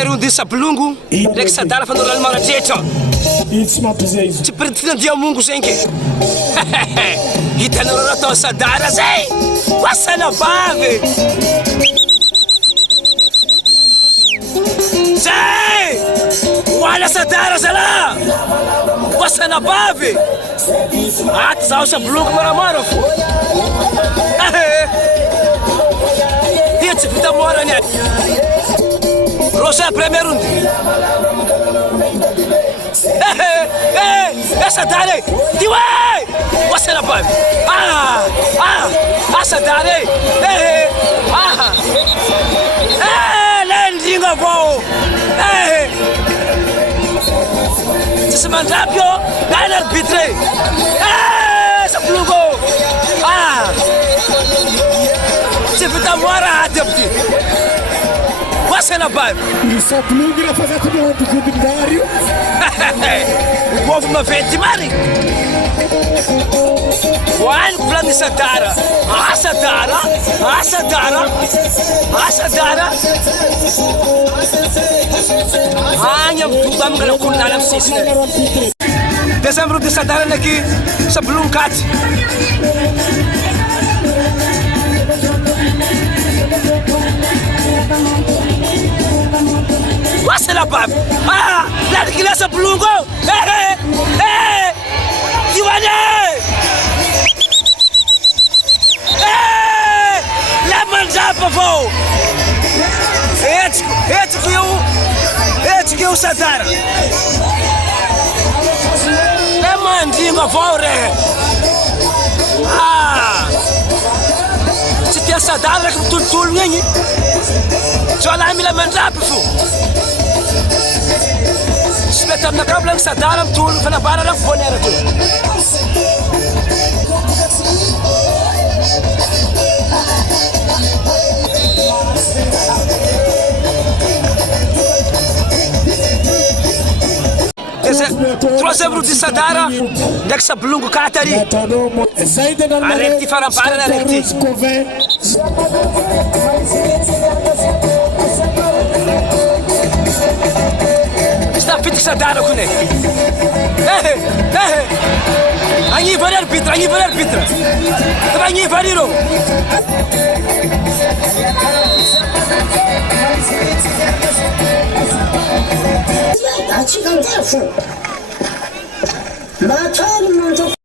premier ronde Sablongo ndraiky Sadara fanao maratretra tsy piritinandia mongo zegny ke hitanareo raha atao Sadara zay wasana bavy zay wala Sadara zala wasana bavy aty zaho Sablongo maramara fo ia tsy vita morany aty Rosa premier round. Sadare. Tiwai. Wasana bab. Sadare. Landing of all. Semandapio. Nine arbitre. Saplugo. Se vita mora adepti. Wasana bab. Saplugo na fazer tudo do judiciário. O povo me vende mari. Olha o plano de Sadara. Sadara. Sadara. Sadara. Hanya tudo me galera na piscina. Dezembro de Sadara aqui. Sablung cat. Wasana bab. Lá de criança Sablungo. Diwane. Lá manjapa vou. Esse que eu Sadara. É mandinga vore. Se tem Sadara que tudo ninguém. Só lá me manjapa fo. Speta na kabla Sadara mtul fana bara la fonera tu. Troisième route de Sadara, dek Sablungo Katari. Arrêti farà bara na arrêti. Fit Sadara com ele. Agni var arbitra. Agni variro. 아치가 대fu. 마차는 먼저